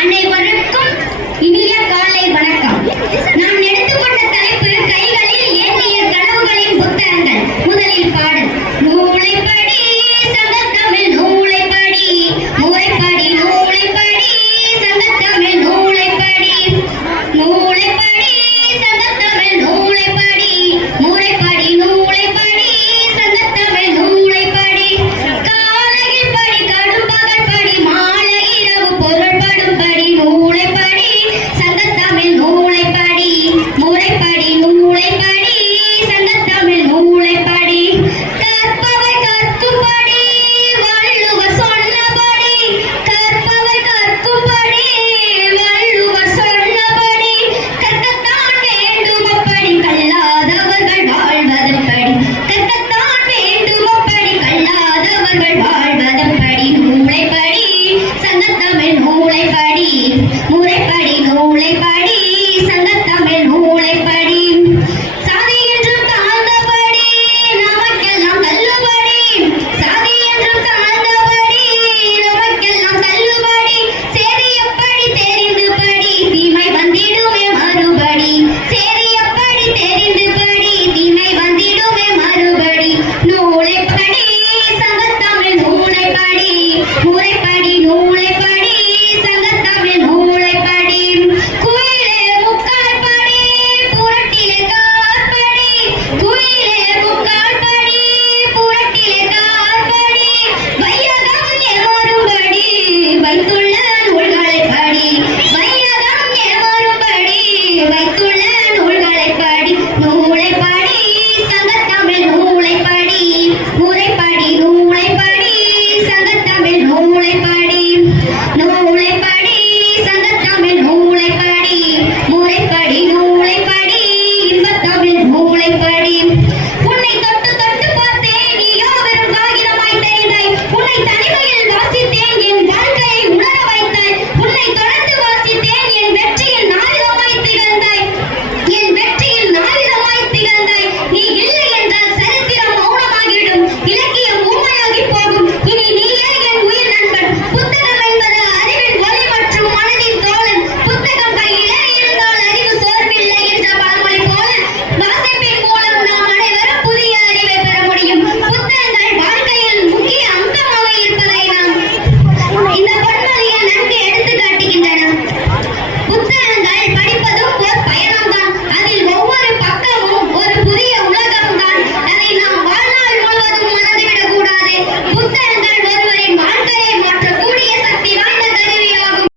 அனைவருக்கும் இனிய காலை வணக்கம். நான் எடுத்துக்கொண்ட தலைப்பு கைகளில் ஏந்திய கனவுகளின் புத்தகங்கள். முதலில் பாடல். நூலைப்படி சங்கத்தமிழ் நூலைப்படி, முறைப்படி நூலைப்படி சங்கத்தமிழ் நூலைப்படி, நூலைப்படி சங்கத்தமிழ் நூலைப்படி, முறைப்படி நூலைப்படி சங்கத்தமிழ் நூலைப்படி, காலையில் படி கடும் பகல் படி மாலை இரவு பொருள்படும் படி நூலைப்படி சங்கத்தமிழ் நூலைப்படி, முறைப்படி நூலைப்படி சங்கத்தமிழ் நூலைப்படி, கற்பவை கற்கும்படி வள்ளுவர் சொன்னபடி, கற்பவை கற்கும்படி வள்ளுவர் சொன்னபடி, கற்கத்தான் வேண்டும் அப்படி கல்லாதவர்கள் வாழ்வதப்படி, கற்கத்தான் வேண்டும் அப்படி கல்லாதவர்கள் வாழ்வதப்படி, நூலைப்படி சங்கத்தமிழ் நூலைப்படி,